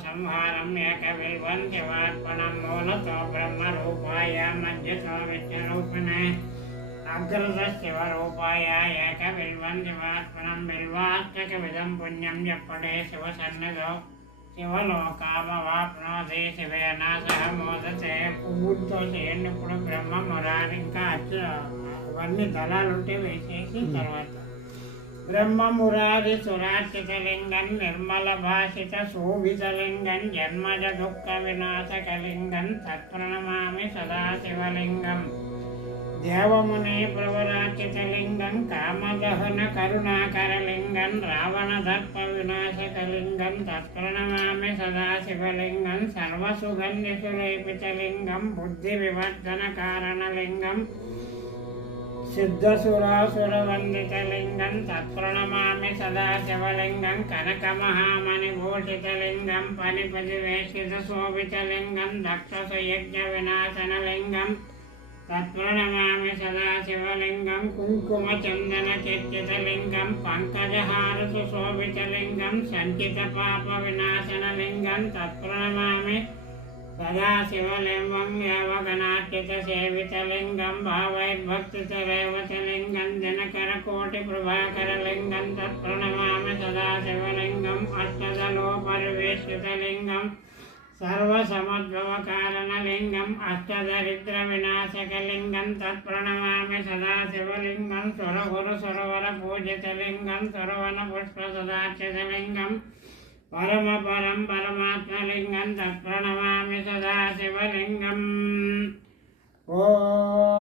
संहारं एकविल्वन्त्यवात्मनं मूलतो ब्रह्मरूपाय मध्यतो विद्यरूपिणे अग्रतस्य वरूपाय एकविल्वन्त्यवात्मनं बिल्वाष्टकविधं पुण्यं यप्पडे शिवसन्निधौ శివలోకామవాప్నోతి శివేన సహ మోదతే పువ్వుతో చేయండి. ఇప్పుడు బ్రహ్మ మురారి ఇంకా అవన్నీ దళాలు ఉంటే వేసేసి తర్వాత బ్రహ్మ మురారి సురార్చితలింగం నిర్మల భాషిత శోభితలింగం జన్మజ దుఃఖ వినాశకలింగం తత్ప్రణమామి సదాశివలింగం దేవముని ప్రవరాచితలింగం కామదహన కరుణాకరలింగం రావణదర్ప వినాశకలింగం తత్ప్రణమామి సదాశివలింగం సర్వసుగంధిసులేపితలింగం బుద్ధి వివర్ధన కారణలింగం సిద్ధసురాసురవందితలింగం తత్ప్రణమామి సదాశివలింగం కనకమహామణిభూషితలింగం పనిపదివేషిత శోభితలింగం దక్షసయజ్ఞ వినాశనలింగం తత్ప్రణమామి సదాశివలింగం కుంకుమచందనచర్చితలింగం పంకజహారసు శోభితలింగం సంచిత పాప వినాశనలింగం తత్ప్రణమామి సదాశివలింగం యావగణార్చిత సేవితలింగం భావైర్భక్తితరేవతలింగం దినకరకోటి ప్రభాకరలింగం తత్ప్రణమామి సదాశివలింగం అష్టదలోపరివేష్టితలింగం సర్వసమద్భవకారణలింగం అష్టదరిద్ర వినాశకలింగం తత్ప్రణమామి సదాశివలింగం సురగురు సురవర పూజితలింగం సురవన పుష్ప సదార్చితలింగం పరమపరం పరమాత్మలింగం తత్ప్రణమామి సదాశివలింగం ఓ